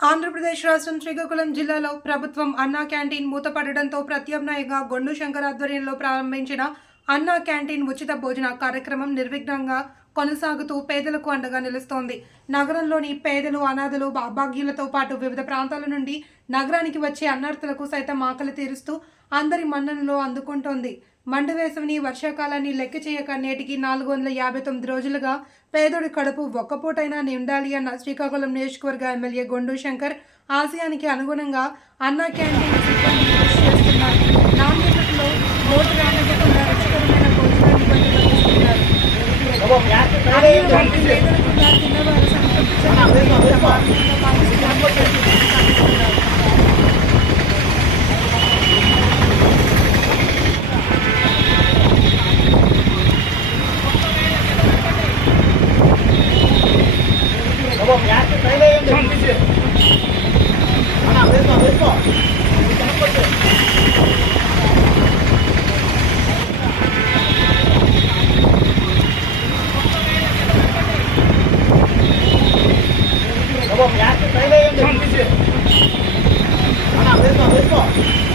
ఆంధ్రప్రదేశ్ రాష్ట్రం శ్రీకాకుళం జిల్లాలో ప్రభుత్వం అన్నా క్యాంటీన్ మూతపడడంతో ప్రత్యామ్నాయంగా గొండు శంకర్ ఆధ్వర్యంలో ప్రారంభించిన అన్నా క్యాంటీన్ ఉచిత భోజన కార్యక్రమం నిర్విఘ్నంగా కొనసాగుతూ పేదలకు అండగా నిలుస్తోంది. నగరంలోని పేదలు అనాథలు అభాగ్యులతో పాటు వివిధ ప్రాంతాల నుండి నగరానికి వచ్చే అన్నార్థులకు సైతం ఆకలి తీరుస్తూ అందరి మన్ననలో అందుకుంటోంది. మండవేసవిని వర్షాకాలాన్ని లెక్క చేయక నేటికి నాలుగు వందల యాభై తొమ్మిది రోజులుగా పేదోడి కడుపు ఒక్కపూటైనా నిండాలి అన్న శ్రీకాకుళం నియోజకవర్గ ఎమ్మెల్యే గొండు శంకర్ ఆశయానికి అనుగుణంగా అన్నా క్యాంటీన్ సిబ్బంది Vamos, ya, que está ahí, ¿dónde? Vamos, vamos, vamos. now.